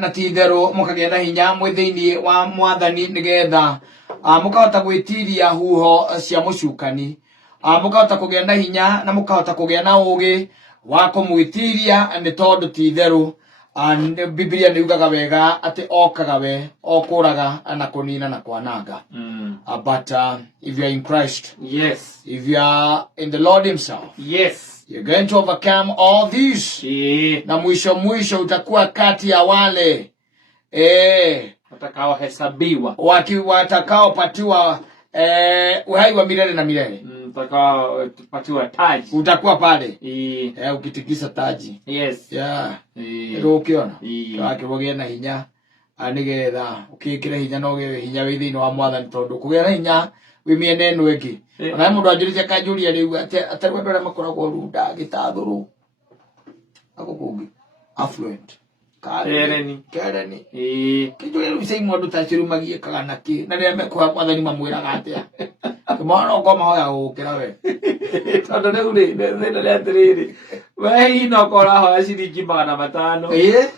na tithero mukagenda hinya mwithiini wa mwathani nigetha mukahota gwitiria huho cia mucukani mukahota kugenda hinya na mukahota kugea na ugi wa kumwitiria ni tondu tithero Biblia niugaga wega ati okaga we okuraga na kunina na kwananga. But if you are in Christ, yes, if you are in the Lord himself, yes, you're going to overcome all these. Na mwisho utakuwa kati ya wale watakao hesabiwa, watakao patiwa uhai wa milele na milele. Utakao patiwa taji. Utakuwa pale. Ukitikisa taji. Yes. Yeah. Ndio ukiona. Akibogia na hinya anigetha ukikira hinya no ge hinya withini wa mwathani tondu kugera hinya wi miene eno eki. Ona mundu anjuricia kanjuria riu atarwe ndore makoragwo runda gitathuru. Agokungi affluent. Kereni. Kijuria riu sei mundu tachiru magie kaga naki na ria mekwa mwathani mamwiraga atia. Kemana ukoma hoya gukira we. Tondu riu ri ndio atiriri. We ino kora hoya ciringi 500.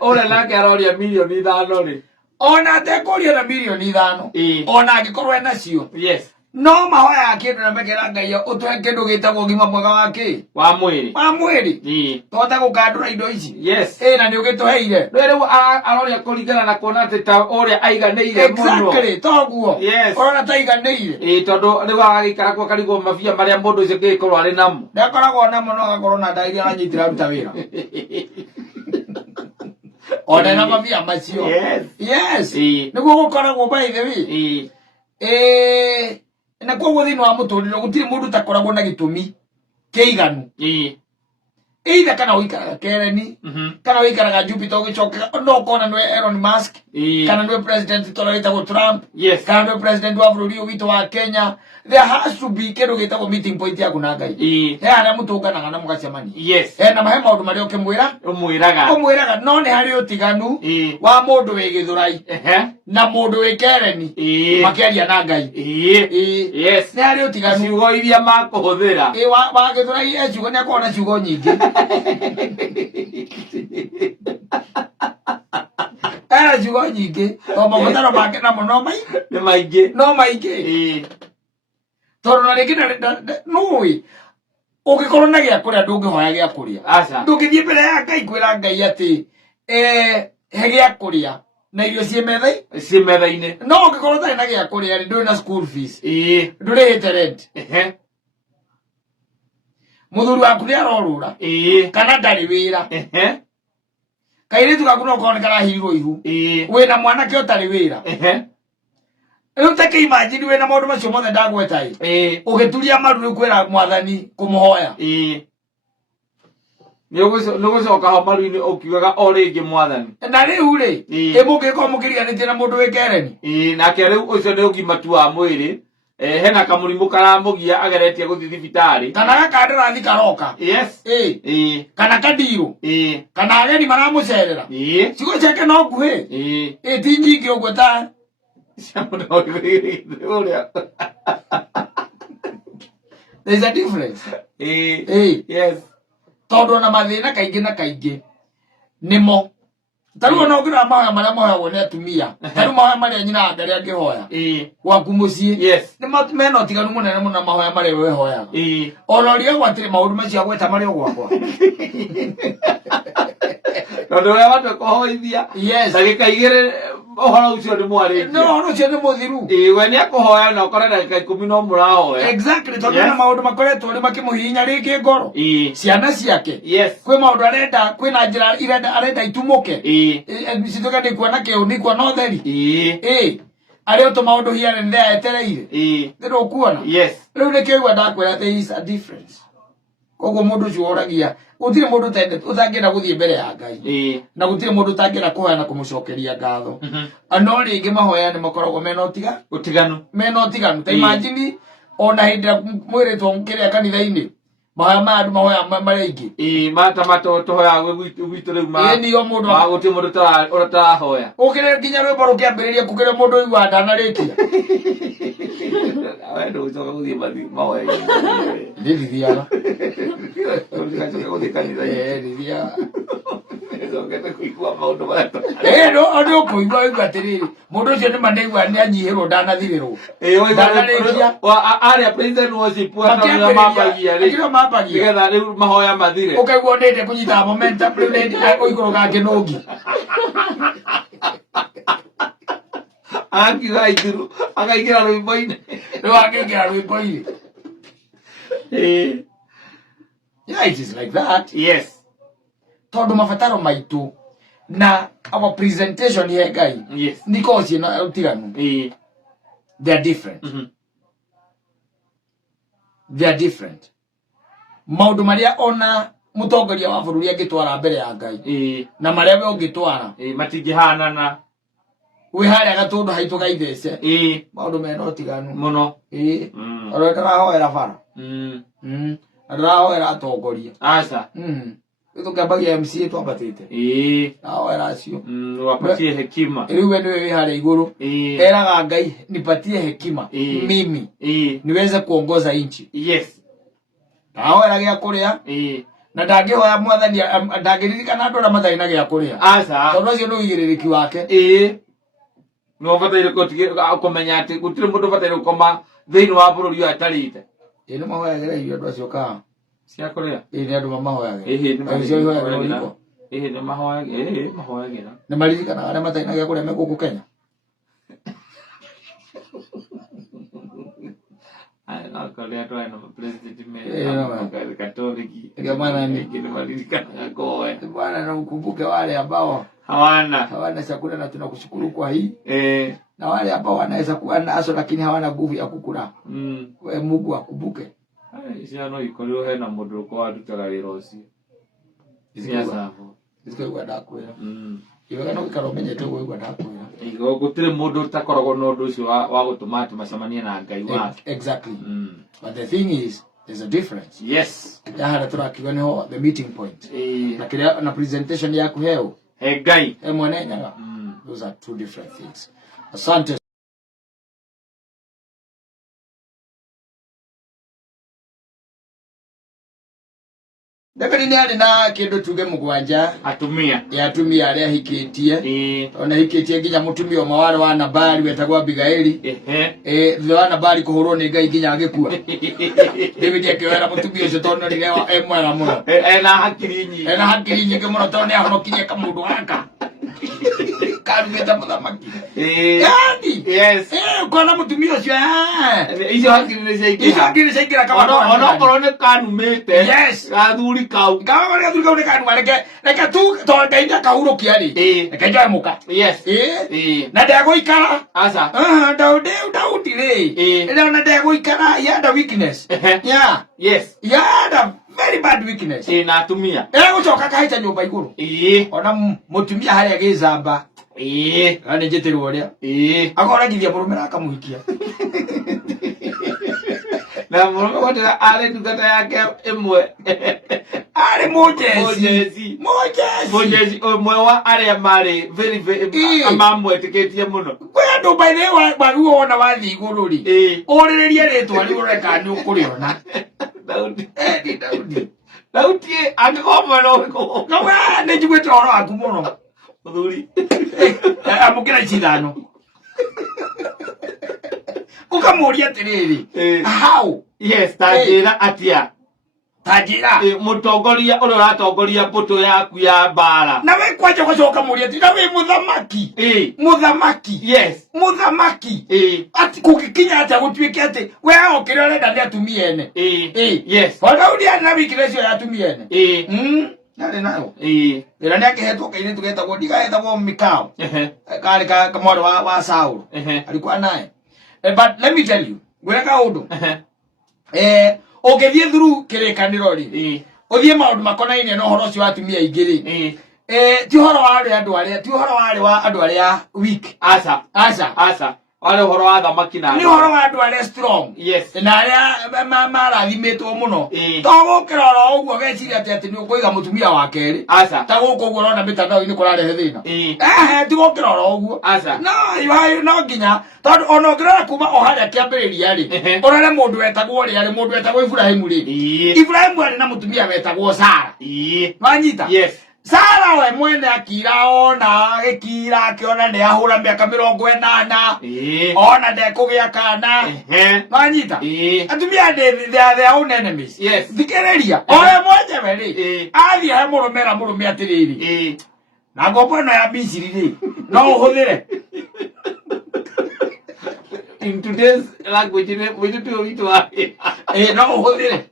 Ore nake aroria milioni 5 ri. Ona tekoria na milioni 5. Ona angikorwo enacio. Yes. No mahoya kindu na mekera ngai utwe kindu gitagwo gima mwega wake wa mwiri tota gukandura indo ici. Yes. Na ni ugituheire riu aroria kuringana na kuona ati ta uria aiganiire muno. Exactly toguo. Yes. Orona ta aiganiire tondu riu agikara kwa karigo mafia maria mundu ucio gikorwo ari namo ndakoragwo namo no agakorwo na ndairia aranyitira ruta wira ona na mafia macio. Yes. Niguo gukoragwo by the way. Na kwa thini wa muturire gutiri mundu takoragwo na gitumi keiganu. Either kana wikaraga Kereni, kana wikaraga Jupiter ugicoka no kona nwe Elon Musk, kana nwe president tolerita Trump, kana nwe president wa bururi witu wa Kenya. There has to be kindu gitagwo meeting point ya kuna ngai. Ana mutunganaga na mugacemani. Na mahe maundu maria ukimwira umwiraga no ni hari utiganu wa mundu wi Githurai na mundu wi Kereni makiaria na ngai. Yes. Ni hari utiganu ciugo iria makuhuthira wa Githurai ecugo ni akona ciugo nyingi. Ciugo nyingi to mabataro make na muno no maingi tondu na ringi nui ugikorwo na gia kuria ndungihoya gia kuria ndungithie mbere ya ngai kwira ngai ati he gia kuria na irio cie metha-ini no ugikorwo tari na gia kuria ri nduri na school fees ndurihite rent muthuri waku ni arorura kana ndari wira kairitu gaku no korwo ni karahirwo ihu wina mwanake utari wira riu take imagine wina maundu macio mothe ndagwetai ugituria maru riu kwira mwathani kumuhoya ni ugucoka ho maru-ini ukiugaga o ringi mwathani na riu ri mungiko mukiriganitie na mundu wi Kereni nake riu ucio ni ugima tu wa mwiri hena kamurimu karamugia ageretie guthi thibitari kana gakandarathi karoka. Yes. Kana kadiru kana ageni maramucerera ciugo ciake no nguhi ti nyingi uguo ta there's a difference. Yes. Tondu na mathina kaingi na kaingi nimo taru no ngira mahoya maria mohoyagwo ni atumia taru mahoya maria nyina ngari angihoya gwaku mucii ni meno tiganu munene muno mahoya maria we hoyaga ororia gwatire maundu macio gweta maria gwakwa tondu we watu kuhoithia ndagika igiri ohoro ucio ni mwari no ucio ni muthiru we ni akuhoya na ukore ndagika 10 no murahoya. Exactly tondu na maundu makoretwo ni makimuhinya ringi ngoro ciana ciake kwi maundu arenda kwina njira irenda arenda itumuke cituke ni kuona kiuni kuona utheri ari utu maundu hiare ni etereire ndiru kuona riu ni kiugua ndakwira there is a difference. Koguo mundu ucio oragia gutire mundu tende utangienda guthie mbere ya ngai na gutire mundu utangienda kuhoya na kumucokeria ngatho no ringi mahoya ni makoragwo mena utiganu ta imagine ona hindira mwiritwo nkiria kanitha-ini mahoya ma andu mahoya maria ingi mata tohoya gwitu riu niyo mundu guti mundu tarahoya ukire nginya rwimbo rukiambiriria kukire mundu uigua ndanarikia wendo ucoka guthie mahoya ndithithiaga ucoka guthie kanitha ndithiaga Ngete kuigua maundu mato. No kuigua atiriri. Mundu ucio ni manegwa ni anyihirwo ndanathiriro. Wa aria president worship wa mabagia ri. Akira mabagia. Nigetha riu mahoya mathire. Ukaigua ndende kunyita momentum president iguru ga kinungi. Akiga ituru akaigira rwimbo-ini. Riu akaigira rwimbo-ini. Yeah, it is like that. Yes. Tondu mabataro maitu na our presentation here Ngai. Yes. Because na utiganu. They are different. They are different. Maundu maria ona mutongoria wa bururi angitwara mbere ya Ngai. Na maria we ungitwara. Matingihanana. We haria gatundu haitu gaithece. Maundu mena utiganu. Muno. Oro tarahoera bara. Arahoera atongoria. Aca. Tukambagia MCA twambatite. Arahoera acio. Wapatie hekima. Riu we niwe haria iguru. Eraga Ngai nipatie hekima. Mimi. Niweze kuongoza nchi. Yes. Arahoera gia kuria. Na ndangihoya mwathani ndangiririkana andu aria mathai na gia kuria. Aca. Tondu ucio ni uigiririki wake. No bataire kumenya ati gutire mundu bataire gukoma thiini wa bururi atarite. Ni mahoyagira irio andu acio ka cia kuria. Ni andu mamahoyagira. Ni mahoyagira. Ni maririkana aria mathai na gia kuria me guku Kenya. Akalia tu ana president me. Katoliki. Ndio maana ni maririkana koe. Bwana na ukumbuke wale ambao hawana chakula na tunakushukuru kwa hii. Na wale ambao wanaweza kuwa nazo lakini hawana nguvu ya kukula. Wewe Mungu akumbuke. Isiano ikolio hena mundu ko adutaga wira ucio. Isikaigua ndakwira. Iwe kana ukaro menyete guigua ndakwira. Igo gutire mundu takoragwo na undu ucio wa gutuma ati macamanie na Ngai wake. Exactly. But the thing is, there's a difference. Yes. Yahara turakiwa niho the meeting point. Na kile na presentation yako heo. Ngai. Mwene nyaga. Those are two different things. Asante. David ni ali na kindu tuge mugwanja atumia aria hikitie ona hikitie nginya mutumia mawale wa Nabali wetagwa Abigaili the wa Nabali kuhurwo ni Ngai nginya agikua David akiwera mutumia ucio tondu ni lewa mwega muno ena hakiri nyingi muno tondu ni ahonokirie kamundu gaka karumeta muthamaki yani yes kona mutumia ucio icio hakiri ni ciaikira kama ona korone kanumete yes gathuri kau ni kanu reke tu to ndainda kahurukia ri reke njoe muka yes na ndagoikara aca Daudi ri na ndagoikara he had a weakness yeah yes he had a very bad weakness na atumia gucoka kaita nyumba iguru ona mutumia haria gizamba ani njitirwo uria akoragithia murumira akamuhikia na murume wote ale ndungata yake imwe ale mojezi omwe wa aria mari very amamwetikitie muno kwendu by the way waruo ona wathi iguru ri uriririe ritwa ri ureka ni ukuriona Daudi angikoma no we ni njiguite oro waku muno muthuri amukira ithano ukamuria atiriri how yes tajira atia tajira mutongoria uri ratongoria mbuto yaku ya bara na we kwaje gucoka muria ati na we muthamaki yes muthamaki ati kugikinya ati gutwike ati we okire urenda ni atumia ene yes ona uria na wikire ya atumia ene nari nayo ira ni akihetwo kaini tugetagwo ndigahetagwo Mikao kari kamwaro wa Saul alikuwa naye but let me tell you gweka undu ogethie through kirikaniro ri uthie maundu makonaine no horo cio atumia ingiri ti horo wa andu aria ti horo wa andu aria weak aca wale horo wa thamaki na ni horo wa andu aria strong yes na aria marathimitwo muno to gukira ro uguo geciria ati ni ukuiga mutumia wa keri aca ta guku uguo rona mitandao ini kurarehe thina ti gukira ro uguo aca no nginya tondu ona ngirora kuma o haria kiambiriria ri urare mundu wetagwo ri ari mundu wetagwo Ibrahimu ri Ibrahimu ari na mutumia wetagwo Sara wanyita yes Sara we mwene akira ona gikira akiona ni ahura miaka 80 ona ndekugia kana manyita atumia they are own enemies thikereria oe mwenye weri athia he murume atiriri na ngombo no ya Misiri ri no uhuthire in today's language we do it no uhuthire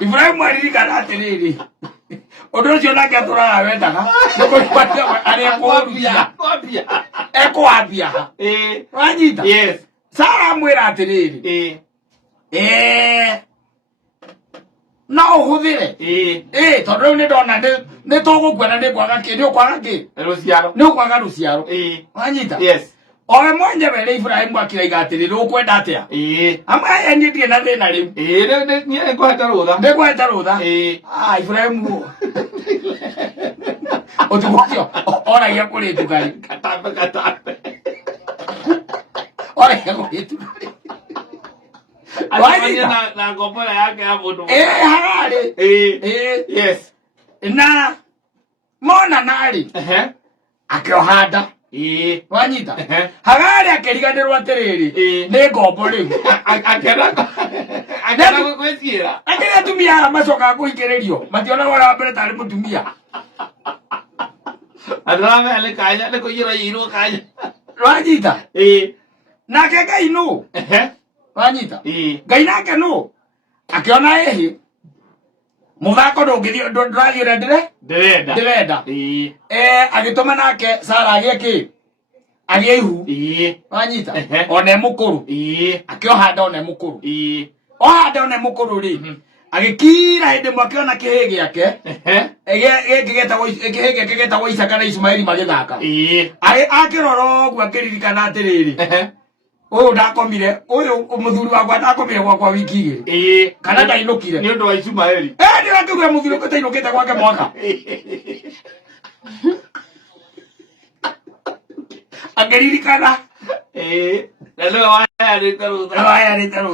Ibrahim aririkana atiriri Odo cio nake aturaga wendaga nuko ipatia ari ekwambia wanyita Sara mwira atiriri no uhuthire tondu ni ndona ni tugukwena ni kwaga ki ni ukwaga ki ruciaro ni ukwaga ruciaro wanyita owe mwenye wele Ibrahim akiraiga atiriri ukwenda atia amwe ni ndie na thina riu ni kwenda rutha Ibrahim Otubokio ora ya kule tukari katambe ora ya kule tukari na ngombola yake hapo ndo hali yes na mona nali akiohanda wanyita hagari akiriganirwa atiriri ni ngombo riu akena kwesira akena tumia macoka kuhikiririo mationa wala mbere tari mutumia adrame ale kanya le kuyira yiro kanya wanyita nake Ngai no wanyita Ngai nake no akiona ehi muthako ndungithio ndurathire ndirenda agituma nake Sara agieki agieihu wanyita one mukuru akiohanda one mukuru ohanda one mukuru ri agikira hindi mwakiona kihi giake gigeta Isaka na Ismaili magithaka akirora ogwo akiririkana atiriri uyu ndakomire uyu muthuri wakwa ndakomire gwakwa wiki igiri kana ndainukire ni undu wa Ismaili ni wakigwa muthuri ko tainukite gwake mwaka akiririkana lelo waya rita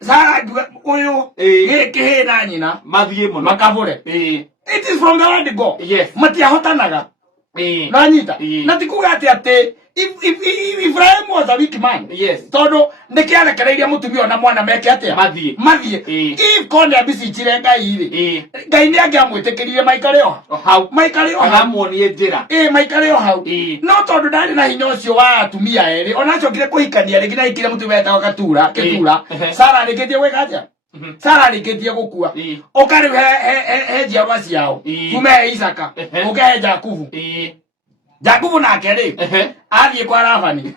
Sara uyu gikihi na nyina mathie muno makabure it is from the Lord God matiahotanaga na nyita na tikuga ati Ibrahim was a weak man todo ndikiarekereirie mutumia na mwana meke atia mathie konde abisi chire Ngai ri Ngai ni angiamwitikirie maikare o anamuonie njira maikare o hau no todo ndari na hinya ucio wa atumia eri ona cokire kuhikania ringi na ikire mutumia etagwo Ketura Sara rikitie gwika atia Sara rikitie gukua ukari he njiarwa ciao kume Isaka ukehe Jakubu nake ri athie kwa Labani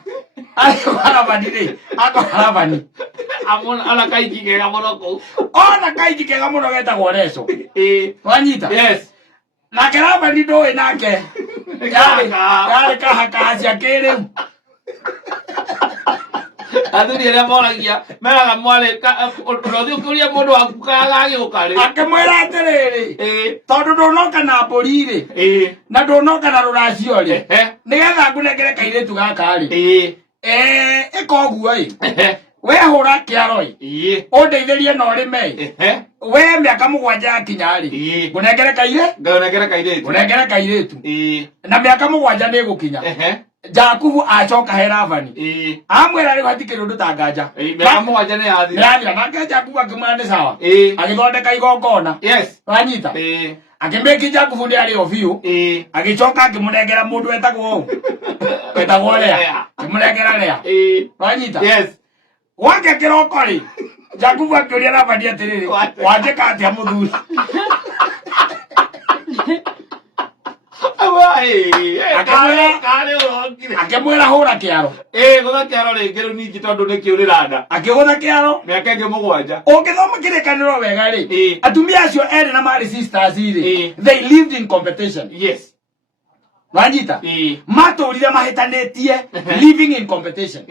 ri Labani ona kaiji kega muno ku ona kaiji kega muno getagwo Reso wanyita nake Labani ndoi nake yari kahaka ciake athuri aria moragia meraga mwale rothi ukuria mundu waku kagagiuka ri akimwira atiriri tondu ndunoka na mburi ri na ndunoka na ruracio ri nigetha ngunengere kairitu gaka ri ikoguo ri we hura kiaro ri undeithirie no rime we miaka 7 yakinya ri ngunengere kairitu na miaka 7 ni gukinya Jakubu achoka he Labani amwira ri hatikire undu tanganja miaka 7 ni yathira nake Jakubu akimwira ni sawa agithondeka igongona wanyita akimeki Jakubu ndi ari ofiu agichoka akimunengera mundu etagwo Lea akimunengera Lea wanyita wake kiroko ri Jakubu akiuria Labani atiriri wandika atia muthuri akimwira hura kiaro gutha kiaro ringi riu ningi tondu ni kiuriranda akigutha kiaro miaka ingi 7 ungithoma kirikaniro wega ri atumia acio eri na mari sisters ri they lived in competition wanyita maturire mahitanitie living in competition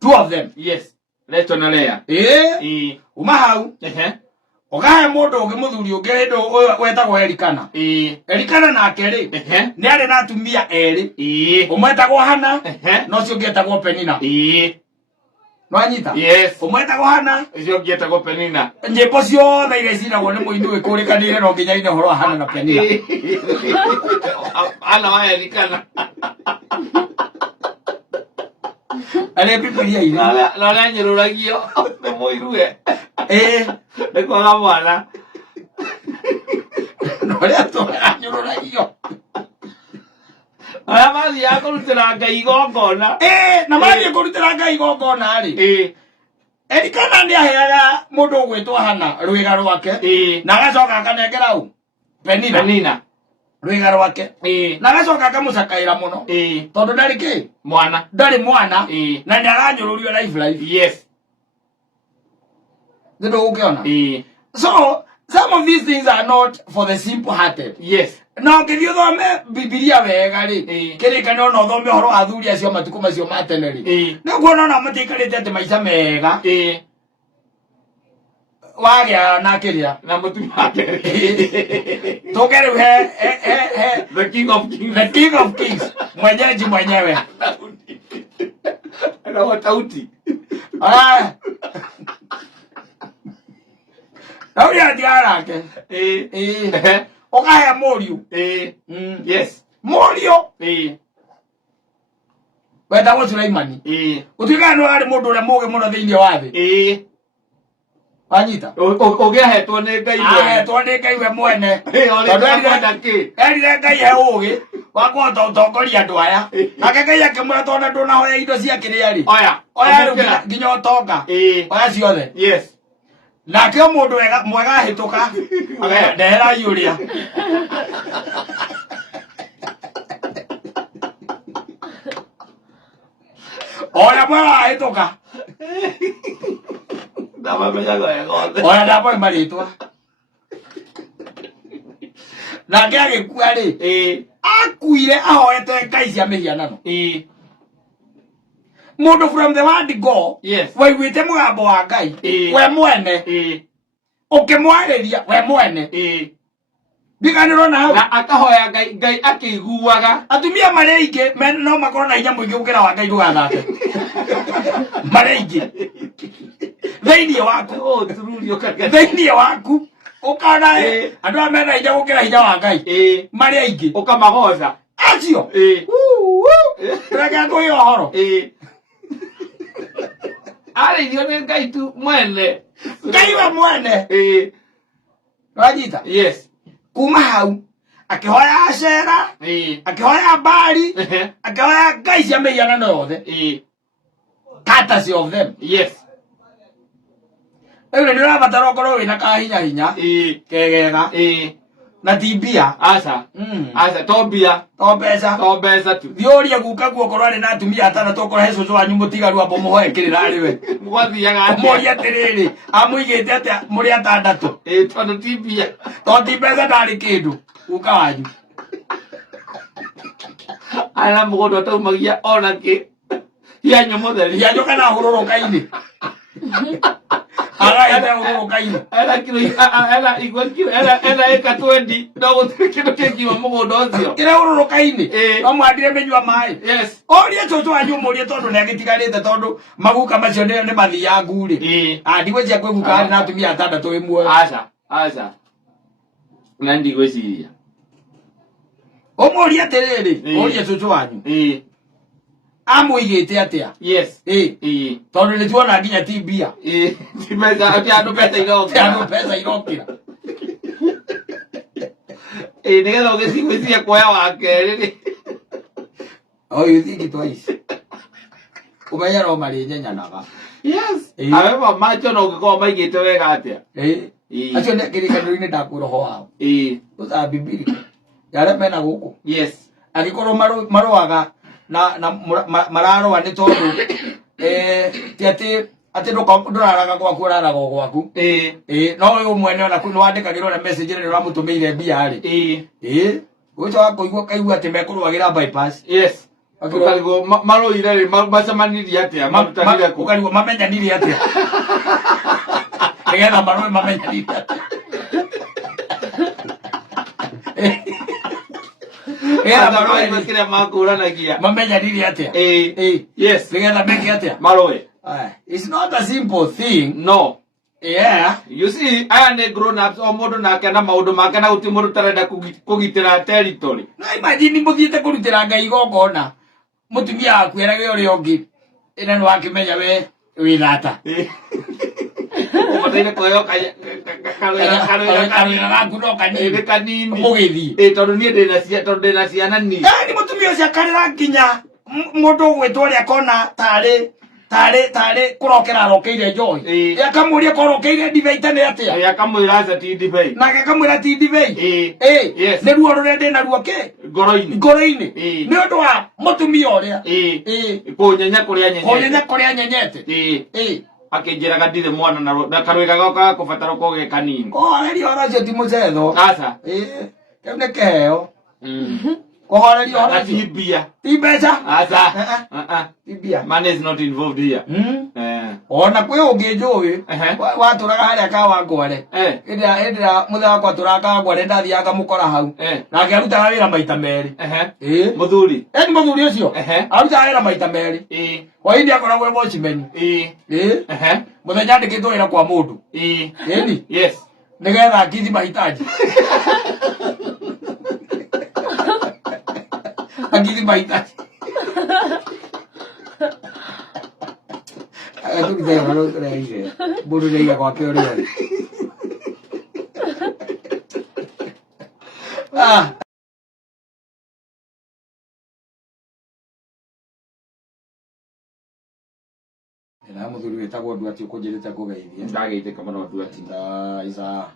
two of them Reto na Lea uma hau ugahe mundu ungi muthuri ungi ndo wetagwo Elikana nake ri ni ari na atumia eri umwe etagwo Hana no cio ungi etagwo Penina Nwanyita? Yes. Umweta kwa Hana? Icio ngieta kwa Penina. Nyimbo ciothe iria ciragwo nĩ mũini wĩkũrĩkanĩire no nginya ine ũhoro wa Hana na Penina. Ana wa Erikana. Arĩa pipiria ire. Na arĩa nyũrũragio nĩ mũirue. Nĩ kwaga mwana. Na arĩa tũranyũrũragio. Arĩa mathiaga kũrutĩra Ngai igongona. Na mathiĩ kũrutĩra Ngai igongona rĩ. Erikana nĩ aheaga mũndũ ũgwĩtwo Hana rwĩga rwake. Na agacoka akanengera ũ Penina rwĩga rwake. Na agacoka akamũcakaĩra mũno. Tondũ ndarĩ kĩ? Mwana. Ndarĩ mwana. Na nĩ aranyũrũrio life. Yes. Nĩ ndũgũkĩona? So some of these things are not for the simple hearted. Yes. Na ngĩthiĩ thome Bibilia wega rĩ, kĩrĩkanĩro no thome ũhoro wa athuri acio matukũ macio ma tene rĩ. Nĩ kuona ona matikarĩte atĩ maica mega. Wagĩa na kĩrĩa na mũtumia wake. Tũge rĩu he The King of Kings. The King of Kings. Mwenyeji mwenyewe. Na watauti. Daudi atiarake. Ukahea mũriũ. Yes. Mũriũ. Wetagwo Sulaimani. Ũtuĩkaga nĩ warĩ mũndũ ũrĩa mũũgĩ mũno thĩinĩ wa thĩ. Wanyita. Ũngĩahetwo nĩ Ngai. Ahetwo nĩ Ngai we mwene. Erire Ngai he ũũgĩ wa kũhota ũtongoria andũ aya. Nake Ngai akĩmwĩra tondũ ndũnahoya indo cia kĩrĩa rĩ. Oya rĩu nginya ũtonga. Oya ciothe. Yes. Nake mũndũ mwega ahĩtũka. Ndehera yũrĩa. Oya mwega ahĩtũka. Ndamamenyaga wega othe. Oya ndamoĩ marĩtwa. Nake agĩkua rĩ. Akuire ahoete ngai cia mĩhianano. Mũndũ from the word go. Yes. Waiguĩte mũgambo wa Ngai. We mwene. Ũkĩmwarĩria we mwene. Ndiganĩrwo na hau. Na akahoya Ngai akĩiguaga. Atumia marĩ aingĩ no makorwo na hinya mũingĩ gũkĩra wa Ngai ndũgathake. Marĩ aingĩ. Thĩinĩ waku. Thĩinĩ waku. Ũkana andũ arĩa mena hinya gũkĩra hinya wa Ngai. Marĩ aingĩ. Ũkamagoca. Acio. Reke ngũhe ũhoro. Arĩithio nĩ Ngai tu mwene. Ngai we mwene. Wanyita? Yes. Kuma hau akĩhoya Ashera, akĩhoya Baali, akĩhoya ngai cia mĩhianano yothe. Courtesy of them. Yes. Rĩu nĩ ũrabatara ũkorwo wĩna kahinya kegega na ti mbia. Aca. Aca to mbia. To mbeca. To mbeca tu. Thiũria guka guokorwo arĩ na atumia atandatũ okorwo he cũcũ wanyu mũtigaru amba mũhoe kĩrĩra arĩ we. Mwathiaga atĩa? Mũria atĩrĩrĩ amũigĩte atĩa mũrĩ atandatũ. Tondũ ti mbia. To ti mbeca ndarĩ kĩndũ guka wanyu. Ana mũgũnda ũtaumagia ona kĩ. Hianyo mũtheri. Hianyo kana hũrũrũka-inĩ. Agaĩte hũrũrũka-inĩ. Ela igua kilo. Ela eka 20. No gũtirĩ kĩndũ kĩngiuma mũgũnda ũcio. Kĩrĩa hũrũrũka-inĩ. No mwandire mĩnyua maĩ. Yes. Ũrie cũcũ wanyu mũrie tondũ nĩ agĩtigarĩte tondũ maguka macio nĩ mathiangu rĩ. Ndigwĩciria kwĩguka harĩ na atumia atandatũ wĩ muoyo. Aca. Na ndigwĩciria. Ũmũrie atĩrĩrĩ. Ũrie cũcũ wanyu. Amũigĩte atĩa? Yes. Tondũ nĩ tuona nginya ti mbia. Ti andũ mbeca irokĩra. Andũ mbeca irokĩra. Nĩgetha ũgĩcigwĩciria kuoya wa kerĩ rĩ. Oh, you think it twice. Ũmenya no marĩ nyenyanaga. Yes. However, macho no ũngĩkorwo maigĩte wega atĩa. Acio nĩ kĩrĩkanĩro-inĩ ndakwĩroho wao. Tũta Bibilia. Yarĩa mena gũkũ. Yes. Angĩkorwo marũaga na mararũa nĩ tondũ ti atĩ ndũraraga gwaku ũraraga o gwaku. No ũyũ mwene ona nĩ wandĩkagĩra ona message nĩ ũramũtũmĩire mbia rĩ. Gwĩcoka kũigua kaigua atĩ mekũrũagĩra bypass. Yes. Ũkarigwo marũire rĩ macemanirie atĩa marutanire kũ. Ũkarigwo mamenyanire atĩa. Nĩgetha marũe mamenyanire atĩa. Kĩrĩa makũranagia. Mamenyanire atĩa. Yes. Nĩgetha meke atĩa. Marũe. It's not a simple thing. No. Yeah. You see, I am grown ups or modern akana maudu makana utimurutara da kugitira territory. No, imagine muthite kurutira ngai gogona. Mutumia akwira ge uri ongi. Ina no akimenya we thata. Omateire koyo kaya kanini. Mugithi. Tondu nie ndina ciana ni. Ni mutumia ucio akarira nginya mundu gwitwo ri akona tare kurokera rokeire joy. Akamuria korokeire divate ne atia. Akamwira aza ti divate. Na akamwira ti divate. Yes. Ne ruo rurende na ruo ke. Ngoroini. Ni undu wa mutumia uria. Kunyenya kuria nyenyete. Akinjiraga ndire mwana na karwega goka kubatara koge kanini. Ari ora cio ti mucetho. Asa. Kau ne keheo. Kohoreri ora ti bia. Ti beca. Asa. Ti bia. Money is not involved here. Ona kwi ungi njui waturaga haria kawa ngware indira muthe wakwa turaka ngware ndathiaga mukora hau nake arutaga wira maita meri muthuri ni muthuri ucio arutaga wira maita meri wa indi akoragwo e watchman muthenya andikitwo wira kwa mundu ni yes nigetha akithi mahitaji akithi mahitaji Aku bisa kalau terus buru dia kau kau dia. Ina muthuri wetagwo Nduati ukunjirite kugeithia. Ndageithia kama no Nduati. Isa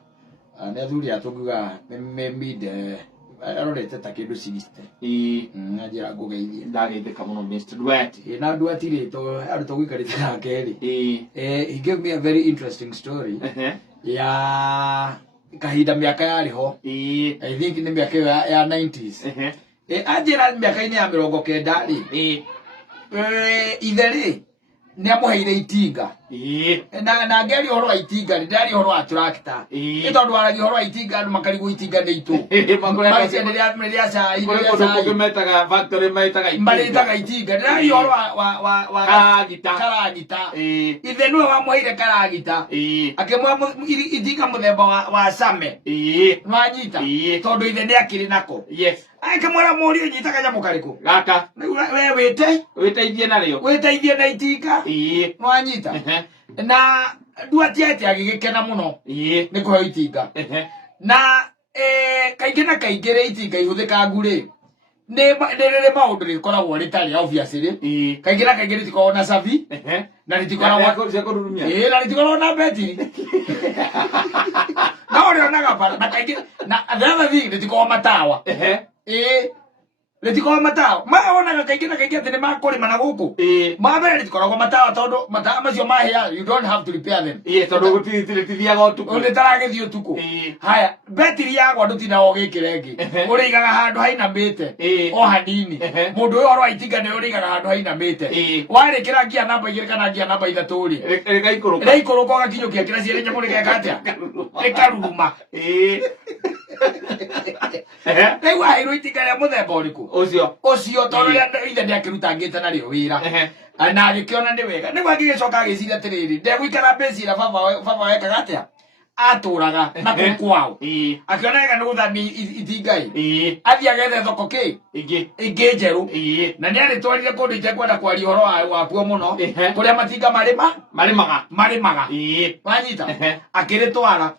ne athuri atuguga memide arorete ta kindu 60. Najira ngugeithia. Ndageithia muno Mr. Nduati. Na Nduati rito aruto gwikarite nake ri. He gave me a very interesting story. Ya kahinda miaka yariho. I think ni miaka ya 90s. Ajira miaka-ini ya 90 ri. Ithe ri ni amuheire itinga. Na ngeri horo wa itinga ri ndari horo wa tractor. Itondu aragi horo wa itinga andu makarigo itinga ni itu. Maisha ndia cha metaga factory metaga itinga. Ndari horo wa karagita. Ithe niwe wamuheire karagita. Akimwa itinga muthemba wa Same. Nwanyita. Tondu ithe ni akiri nako. Yes. Akamwira murio nyitaga nyamu kariku. Gaka. We witeithie nario. Witeithie na itinga. Nwanyita. Na Nduati ati agigikena muno. Ni kuheo itinga. Na kaingĩ na kaingĩ rĩ itinga ihuthĩka ngure nĩ maũndũ rĩkoragwo rĩtarĩ obviously kaingĩ na kaingĩ rĩtikoragwo na cabi na rĩtikoragwo na rĩtikoragwo na betiri na ũrĩonaga bara na kaingĩ na the other thing rĩtikoragwo matawa rĩtikoragwo matawa maonaga kaingĩ na kaingĩ atĩ nĩ makũrĩma na gũkũ mambere rĩtikoragwo matawa tondũ matawa macio mahĩa you don't have to repair them tondũ gũtithiaga ũtukũ rĩtaragĩthiĩ ũtukũ haya betiri yagwa ndũtindaga ũgĩkĩra ĩngĩ ũrĩigaga handũ hainamĩte o hanini mũndũ ũyũ horo wa itinga nĩ ũrĩigaga handũ hainamĩte warĩkĩra ngia namba 2 kana ngia namba 3 rĩ rĩikũrũka ũgakinyũkia kĩra ciĩrĩ nyamũ rĩgeka atĩa rĩkaruruma rĩu aheirwo itinga rĩa mũthemba ũrĩkũ ũcio tondũ rĩa ithe nĩakĩrutangĩte narĩo wĩra na agĩkĩona nĩ wega nĩguo agĩgĩcoka agĩciria atĩrĩrĩ ndegũikara mbĩcira baba wekaga atĩa atũraga na kũu kwao akĩona wega nĩ gũthamia itinga athiĩ agethe thoko ĩngĩ njerũ na nĩarĩtwarire kũndũ itekwenda kwaria ũhoro wakuo mũno kũrĩa matinga marĩmaga wanyita akĩrĩtwara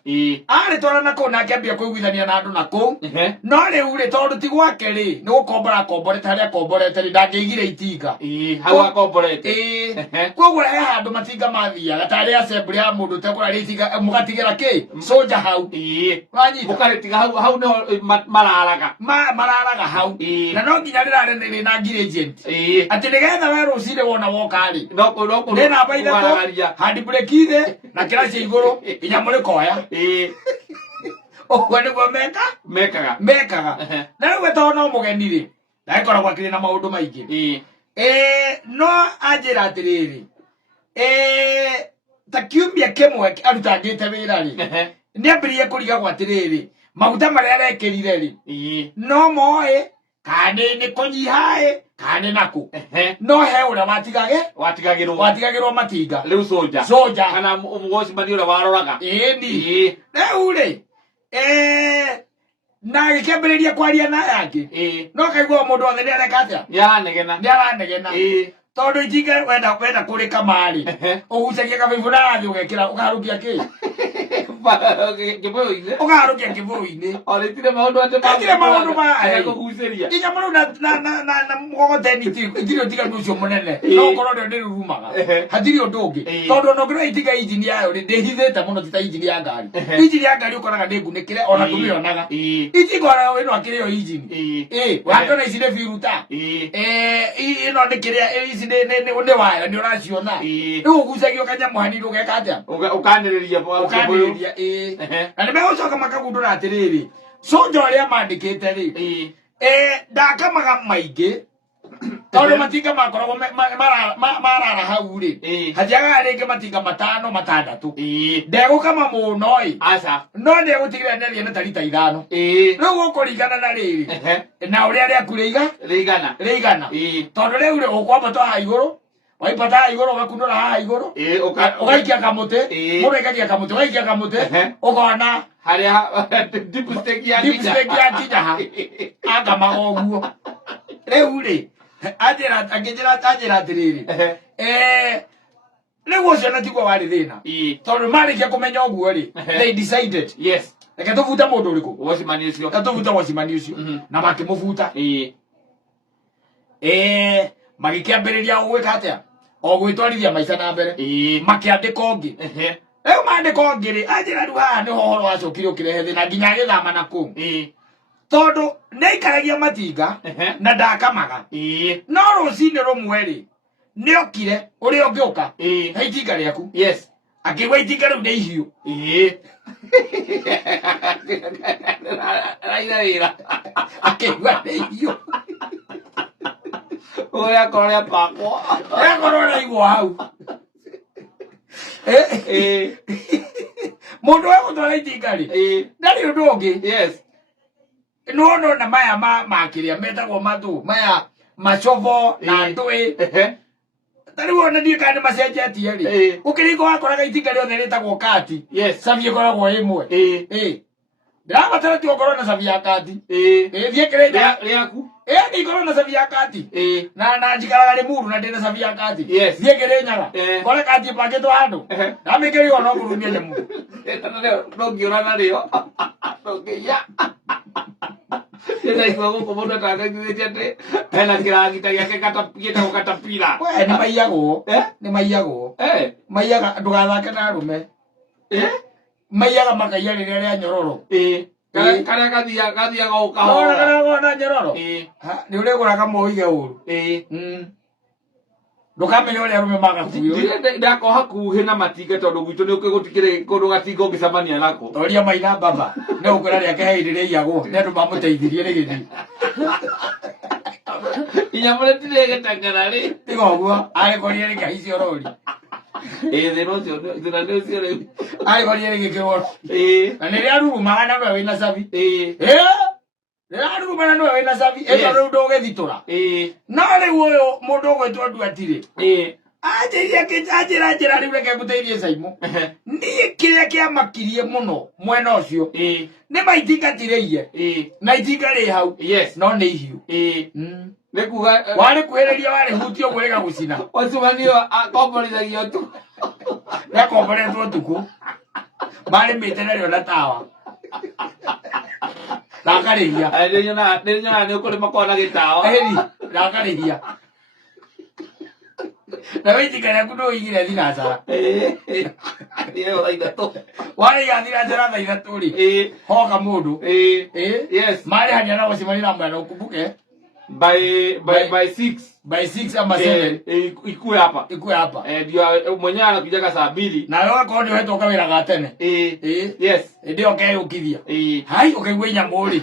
arĩtwara na kũu na akĩambia kũiguithania na andũ na kũu no rĩu rĩ tondũ ti gwake rĩ nĩ gũkombora akomborete harĩa akomborete rĩ ndangĩigire itinga hau akomborete koguo he handũ matinga mathiaga tarĩ assembly ya mũndũ ũtekũraria itinga mũgatigĩra soja hau wanyita mũkarĩtiga hau nĩho mararaga hau na no nginya rĩrarĩ na ngiri agent atĩ nĩgetha we rũcinĩ wona woka-rĩ nĩ namba 3 handbrake ithe na kĩracia igũrũ inyamũ rĩkoya ũguo nĩguo mekaga na rĩu tondũ no mũgeni-rĩ na ĩkoragwo akĩrĩ na maũndũ maingĩ no anjĩra atĩrĩrĩ ta kiumia kĩmwe arutangĩte wĩra-rĩ nĩambĩrĩrie kũrigagwo atĩrĩrĩ maguta marĩa arekĩrire-rĩ no moĩ kane ni konyihae kane naku no he ura watigagirwo matinga riu soja kana mugoci mani ura waroraga ni reure na gikembereria kwaria na yangi no kaigwa mundu othe ni areka atia ni aranegena tondu itinga wenda kuri kamari ugucagia kabaibu na rathi ugekira ukaharukia ki ukaharukia kibui-ini oritire maundu ate kuguceria inya muno na mugogoteni itiri utiganu ucio munene no korwo ndio ndirurumaga hatiri undu ungi tondu no ngirwo itinga injini yayo ndihithite muno tita injini ya ngari injini ya ngari ukoraga ndingunikire ona tumionaga itinga ora wino akirio injini watona ici ni firuta ino ni kiria ici ni waya ni uraciona riu ugucagio kanyamu hanini ugeka atia ukaniriria na nä megåcoka makagundå atä soja å rä a mandä te rä ndakamaga maingä tondå matinga makoragwo marara hau rä hathiagaga rä ngä matinga matano matandatå ndegå kama må no no nä egå tigä ra neria na tarita ithano rä u gå kå ringana na rä rä na å rä a rä aku rä igana tondå rä u rä å kwambata haha igå rå waipata haha igå rå ũgakundũra haha igå rå ũgaikia kamũtĩ mũndũ aikagia kamũtĩ ũgaikia kamũtĩ ũkona harĩa dipstick ya kinya ha angamaga ũguo rĩu rĩ angĩnjĩra atĩrĩrĩ rĩu ũcio na tiguo warĩ thĩna tondũ marĩkia kũmenya ũguo rĩ they decided reke tũbute mũndũ ũrĩkũ reke tũbute wacimani ũcio na makĩmũbuta magĩkĩambĩrĩria gwĩka atĩa o gwĩtwarithia maica na mbere makĩandĩka ũngĩ rĩu mandĩka ũngĩ rĩ anjĩra rĩu haha nĩho ũhoro wacokire ũkĩrehe thĩna nginya agĩthama na kũu tondũ nĩ aikaragia matinga na ndakamaga no rũcinĩ rũmwe rĩ nĩ okire ũrĩa ũngĩũka he itinga rĩaku akĩigua itinga rĩu nĩ ihiũ raira wĩra akĩigua nĩ ihiũ oya korya pakwa korora igwa hau mundu wa gutwara itinga ri ndari undu ungi no na maya makiria metagwo mathu maya macovo na ndui tari wona ndie kana macenjetie ri ukiringo wakoraga itinga riothe ritagwo kati savie koragwo imwe ndirabatara ti okorwo na savie ya kati thie kirenda riaku ni korwo na savie ya kati na njikaraga ri muru na ndina savie ya kati thie kirinyaga kore kati paketwo handu na mikiri ona ngurumia nyamu no ngiona na rio ngiya ila iko guko mundu atangagithite ati hena kiragita giake katapigita katapira we ni maiyagwo maiyaga ndugathake na arume maiyaga makaiya riria ria nyororo karia gathiaga ukahora kana na nyororo ni ureguraga muige uru ndukamenya uria arume magakuyo ndako hakuhi na matinga tondu gwitu ni ukigutikire kundu gatinga ungicamania nako toria maina baba ni ukwira riake hindi riiyagwo ni andu mamuteithirie rigithi inyamure tiregetangana ri tigoguo agikorire ri ngaici orori thina ucio riu agikorire ri gikirwo na ni ria rurumaga na we wina cabi rĩrarurumana nĩwe wĩna cabi ĩno rĩu ndũgĩthitura no rĩu ũyũ mũndũ ũgwĩtwo Nduatirĩ anjĩra rĩu reke ngũteithie Caimũ niĩ kĩrĩa kĩamakirie mũno mwena ũcio nĩ maintingatĩrĩie na itinga rĩ hau no nĩ ihiũ warĩ kuhĩrĩria warĩ hutio gwĩga gũcina wacumanio akomborithagia ũtukũ nĩakomboretwo ũtukũ marĩmĩte narĩo na tawa rakarĩhia nĩnyona nĩ ũkũrĩma kwana gĩtawa rakarĩhia na wĩitinga rĩaku ndũigire thinacara warĩiga thinacara thaa ithatũ rĩ hoka mũndũ marĩhania na gũcemania na mwena ũkumbuke by 6 ama 7 ikue hapa ndio mwenyewe anakujaga saa 2 na wewe kwa ndio wetu ukawira gatene ndio ukayukithia hai ukaigua nyamũ rĩ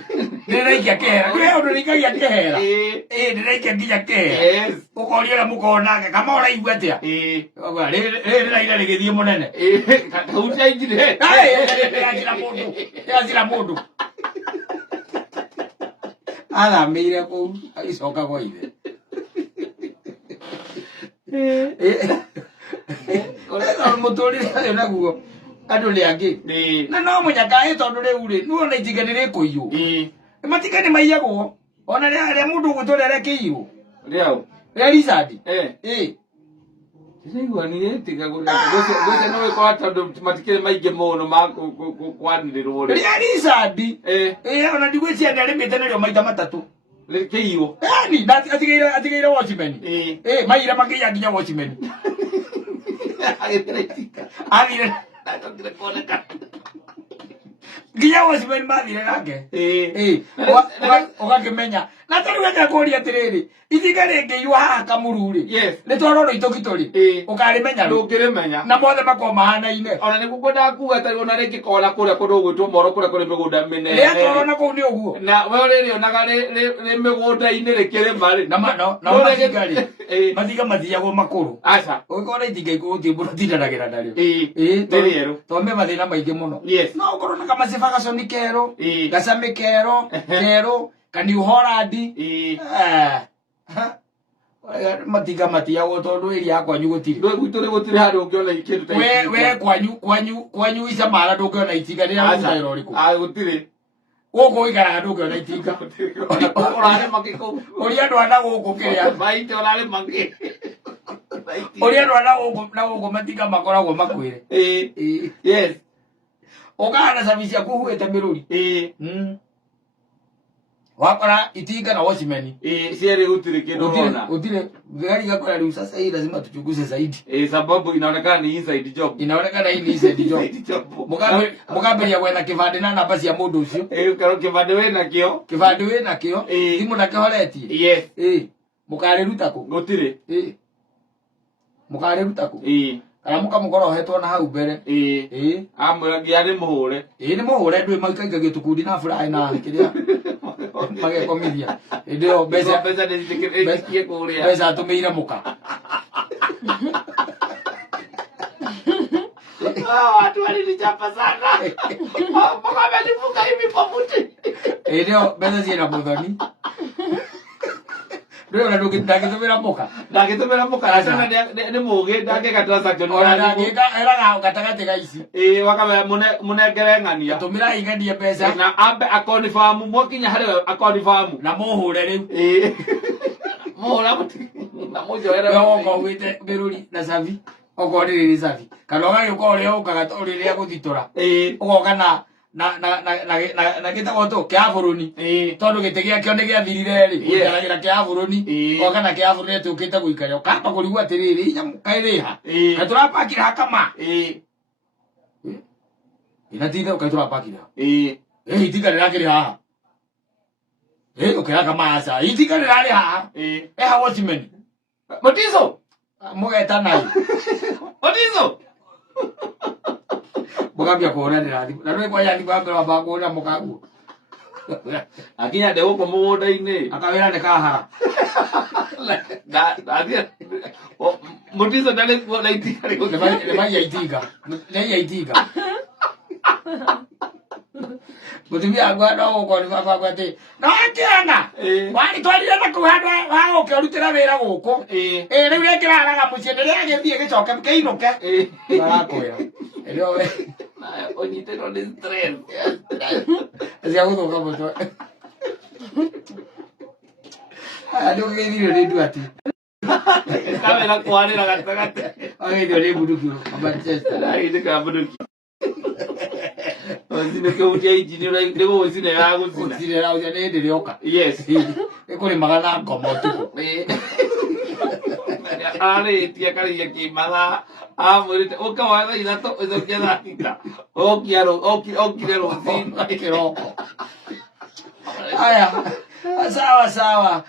ndiraikia kehera wewe ndurikagia kehera ndiraikia nginya kehera ukoria na mukonake kama ũraigua atia rĩrĩ raira rĩgĩthiĩ mũnene kautia injire yazira mũndũ Athamĩire kũu agĩcoka gwa ithe. Ũrĩa mũtũrĩre ũyũ naguo andũ nĩ angĩ. Na no mũnyaka tondũ rĩu rĩ nuona itinga nĩ rĩkũiywo. Matinga nĩ maiyagwo. Ona rĩa mũndũ gwĩtwo rĩrĩa kĩiywo. Rĩa Richard. Ndĩraigua nĩ itinga gũcio no wĩkwa tondũ matikĩrĩ maingĩ mũno ma kwanĩrĩrwo rĩ. Rĩa Richard. Ona ndigwĩciria nĩ arĩmĩte narĩo maita matatũ. Kĩiywo. Ni atigĩire watchman. Maire makĩiya nginya watchman. Athire nginya watchman mathire nake. Ũgakĩmenya. Na tarĩu akakũria atĩrĩrĩ, itinga rĩngĩiywo haha Kamuru-rĩ, nĩ twarorwo itũgitũ-rĩ, ũkarĩmenya ndũngĩrĩmenya. Na mothe makorwo mahanaine. Ona nĩguo ngwendaga kuga tarĩu ona rĩngĩkorwo kũrĩa kũndũ gwĩtwo Moro kũrĩa kũrĩ mĩgũnda mĩnene. Rĩatwarwo na kũu nĩ ũguo. Na we ũrĩrĩonaga rĩ mĩgũnda-inĩ rĩkĩrĩma-rĩ. Na matinga-rĩ, matinga mathiagwo makũrũ. Aca. Ũngĩkorwo na itinga ikũrũ gũtirĩ mũndũ ũtindanagĩra narĩo. Nĩ rĩerũ. Tondũ me mathĩna maingĩ mũno. No ũkorwo na kamaceba gaconi kerũ, gacamĩ kerũ, Kaniu Holland. Matinga matiagwo tondũ ĩrĩa yakwa gũtirĩ. Gwitũ rĩ gũtirĩ handũ ũngĩona kĩndũ ta ici. We kwanyu Icamara ndũngĩona itinga rĩrĩa mũgũnda ũrĩkũ. Gũtirĩ. Gũkũ ũikaraga ndũngĩona itinga. Ũrarĩma gĩkũ. Ũrĩa andũ ana gũkũ kĩrĩa. Maitĩ ũrarĩma gĩ. Ũrĩa andũ ana gũkũ matinga makoragwo makwĩre. Yes. Ũkahana cabi ciaku huĩte mĩrũri. Wakora itinga na watchman. Sierra gũtirĩ kĩndũ ũrona. Gũtirĩ. Gari gakora rĩu sasa hii lazima tuchunguze zaidi. Sababu inaonekana ni inside job. Inaonekana hii ni inside job. Mũkamberia gwetha kĩbandĩ na namba cia mũndũ ũcio. Kĩbandĩ wĩ nakĩo. Kĩbandĩ wĩ nakĩo. Thimũ nakĩhoretie. Yes. Mũkarĩruta kũ? Gũtirĩ. Mũkarĩruta kũ? Kana mũkamũkorohetwo na hau mbere. Amwĩra nginya nĩ mũhũre. Nĩ mũhũre ndũĩ maikaikagia tũkundi na furahi na kĩrĩa magekomithia. Hĩndĩ ĩyo mbeca atũmĩire mũka. Watu walinichapa sana. Mpaka wamenifunga hivi pamoja. Hĩndĩ ĩyo mbeca ciĩna mũthoni. Ndũĩ ona ndangĩtũmĩra mũka. Ndangĩtũmĩra mũka. Sana nĩ mũgĩ ndangĩka transaction. Ona ndangĩka eraga gatagatĩ ga ici. Wakame mũnengere ng'ania. Tũmĩra ing'ania mbeca. Na ambe akonifamu mwakinya harĩ akonifamu. Na mũhũre rĩu. Mũhũra na mũnjoere. Ũgoka ũgwĩte mĩrũri na cabi. Okorwo rĩrĩ cabi. Kana ũgagĩũka ũrĩa ũkaga rĩrĩa gũthitora. Ũgoka na gĩtagwo tũ kĩa bũrũri. Tondũ gĩtĩ gĩakĩo nĩ gĩathirire-rĩ. Ũikaragĩra kĩa bũrũri. Ũgoka na kĩa bũrũri atũkĩte gũikarĩra. Ũkamba kũrigwo atĩrĩrĩ kaĩ ha. Kaĩ tũrapakire hakama. Inatitha kaĩ tũrapakire ha. Itinga rĩrakĩrĩ haha. Ũkĩra kama aca. Itinga rĩrarĩ haha. Ha watchman. Mutiso. Mũgeta naĩ. Mutiso. Mũkambia kũhũranĩra thimũ. Na ndũĩ kwanja thimũ yake wamba kũhũrĩra mũkaguo. Akinya ndegũkũ mũgũnda-inĩ. Akawĩra nĩ kahara. Mutiso ndarĩ kuona itinga rĩu. Nĩ maiya itinga. Nĩ itinga. Mũtumia akwa no gũkorwo nĩ baba akwa atĩ no akĩona wanitwarire na kũu handũ ha gũkĩrutĩra wĩra gũkũ. Rĩu rĩkĩraraga mũciĩ nĩrĩagĩthiĩ gĩcoke kĩinũke. Barakwĩra rĩo we ũnyitĩrwo nĩ stress cia gũthũka mũtwe. Andũ gĩthirio nĩ nduati. Kamera kwarĩra gatagatĩ. Agĩthirio nĩ mbunduki Manchester. Agĩthiĩ mbunduki. Ozine ke utia injini ndio ozine ya guzina. Ozine ya ozine ndio rioka. Yes. Ekole magana ngoma tuko. Ale tia kali ya kimala. Amurite okawaza ilato ezokeza tika. Okirero zina kiroko. Haya. Sawa sawa.